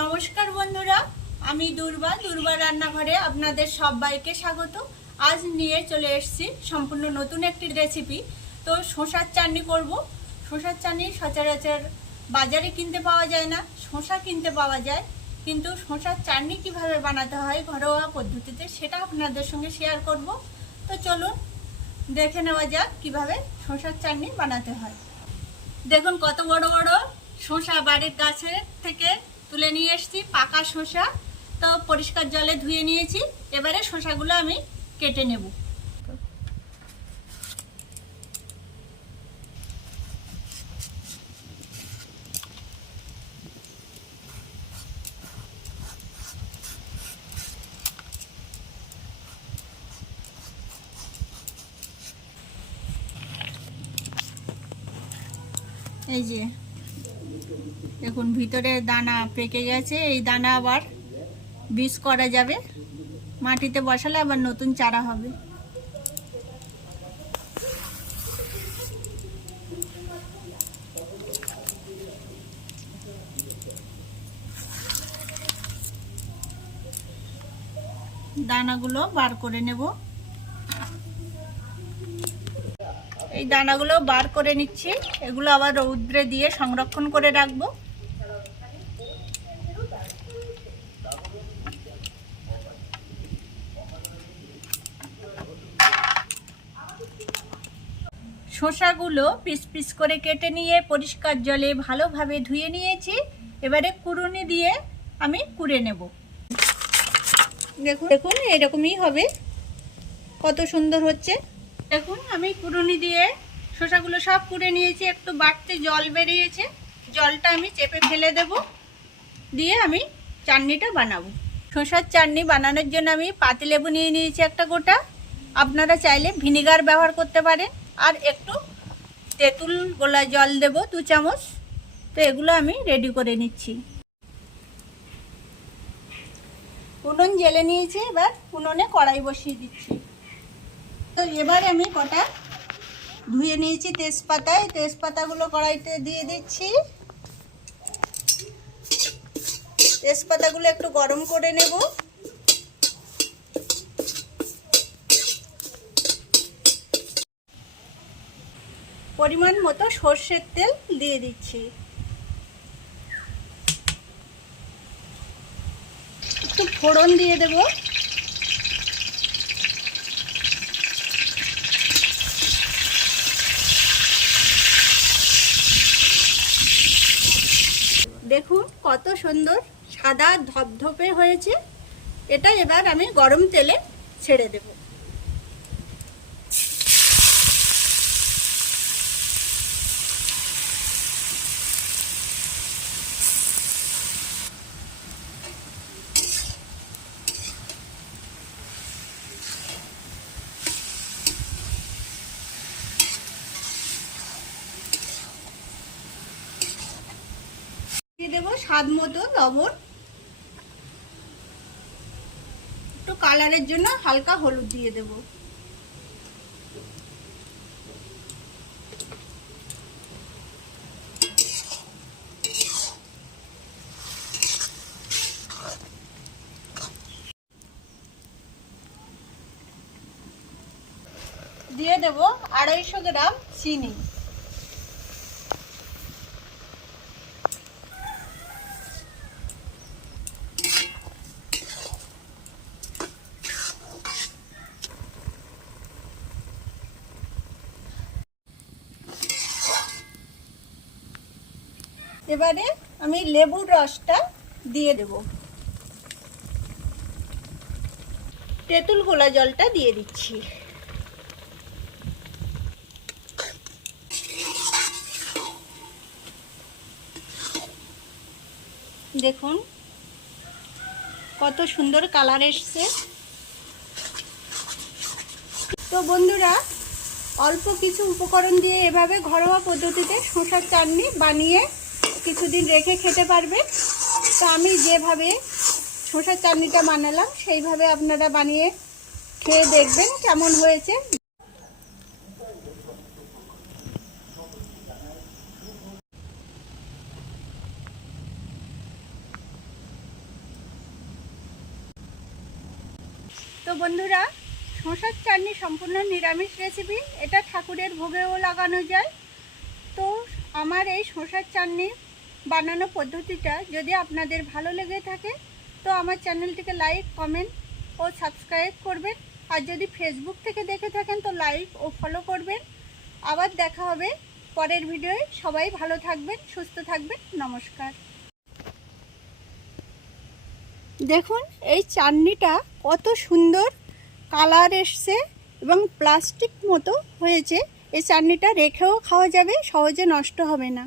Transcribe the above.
নমস্কার বন্ধুরা, আমি দুর্বা দুর্বা রান্নাঘরে আপনাদের সবাইকে স্বাগত। আজ নিয়ে চলে এসেছি সম্পূর্ণ নতুন একটি রেসিপি তো শশার চাটনি করব। শশার চাটনি সচরাচর বাজারে কিনতে পাওয়া যায় না শশা কিনতে পাওয়া যায়। কিন্তু শশার চাটনি কীভাবে বানাতে হয়, ঘরোয়া পদ্ধতিতে সেটা আপনাদের সঙ্গে শেয়ার করব। তো চলুন, দেখে নেওয়া যাক কীভাবে শশার চাটনি বানাতে হয়। দেখুন কত বড় বড় শসা বাড়ির গাছের থেকে তুলে নিয়ে এসেছি, পাকা শসা। তো পরিষ্কার জলে ধুয়ে নিয়েছি। এবারে শসাগুলো আমি কেটে নেব। এই যে দেখুন, ভিতরে দানা পেকে গেছে, এই দানা আবার বীজ করা যাবে। মাটিতে বসালে আবার নতুন চারা হবে। দানাগুলো বার করে নেব। এই দানাগুলো বার করে নিচ্ছি। এগুলো আবার রৌদ্রে দিয়ে সংরক্ষণ করে রাখব। শসাগুলো পিস পিস করে কেটে নিয়ে পরিষ্কার জলে ভালোভাবে ধুয়ে নিয়েছি। এবারে কুড়ুনি দিয়ে আমি কুড়ে নেব। দেখুন দেখুন, এরকমই হবে। কত সুন্দর হচ্ছে। দেখুন, আমি কুড়ুনি দিয়ে শসাগুলো সব কুড়ে নিয়েছি, একটু বাড়তে জল বেরিয়েছে। জলটা আমি চেপে ফেলে দেব, দিয়ে আমি চাটনিটা বানাবো। শসার চাটনি বানানোর জন্য আমি পাতিলেবু নিয়ে নিয়েছি একটা গোটা। আপনারা চাইলে ভিনিগার ব্যবহার করতে পারেন, আর একটু তেঁতুল গোলা জল দেব, দু চামচ। তো এগুলো আমি রেডি করে নিচ্ছি। উনুন জেলে নিয়েছি, এবার উনুনে কড়াই বসিয়ে দিচ্ছি। তো এবার আমি কটা? ধুয়ে নিয়েছি তেজপাতা এই তেজপাতাগুলো কড়াইতে দিয়ে দিচ্ছি। তেজপাতাগুলো একটু গরম করে নেব। পরিমাণ মতো সর্ষের তেল দিয়ে দিচ্ছি। একটু ফোড়ন দিয়ে দেব। দেখুন কত সুন্দর সাদা ধপধপে হয়েছে। এটা এবার আমি গরম তেলে ছেড়ে দেব দিয়ে দেবো স্বাদ মতো, লবণ। একটু কালারের জন্য হালকা হলুদ দিয়ে দেব। দিয়ে দেব আড়াইশো গ্রাম চিনি। এবারে আমি লেবুর রসটা দিয়ে দেব। তেঁতুল গোলা জলটা দিয়ে দিচ্ছি। দেখুন, কত সুন্দর কালার এসছে। তো বন্ধুরা, অল্প কিছু উপকরণ দিয়ে এভাবে ঘরোয়া পদ্ধতিতে শসার চাটনি বানিয়ে কিছুদিন রেখে খেতে পারবে। তো আমি যেভাবে শসার চাটনিটা বানালাম, সেইভাবে আপনারা বানিয়ে খেয়ে দেখবেন কেমন হয়েছে। তো বন্ধুরা, শসার চাটনি সম্পূর্ণ নিরামিষ রেসিপি এটা ঠাকুরের ভোগেও লাগানো যায়। আমার এই শশার চাটনি বানানো পদ্ধতিটা যদি আপনাদের ভালো লেগে থাকে, তো আমার চ্যানেলটিকে লাইক কমেন্ট ও সাবস্ক্রাইব করবেন। আর যদি ফেসবুক থেকে দেখে থাকেন, তো লাইক ও ফলো করবেন। আবার দেখা হবে পরের ভিডিওয়ে সবাই ভালো থাকবেন, সুস্থ থাকবেন। নমস্কার। দেখুন, এই চাটনিটা কত সুন্দর কালার এসছে এবং প্লাস্টিক মতো হয়েছে। এই চাটনিটা রেখেও খাওয়া যাবে সহজে নষ্ট হবে না।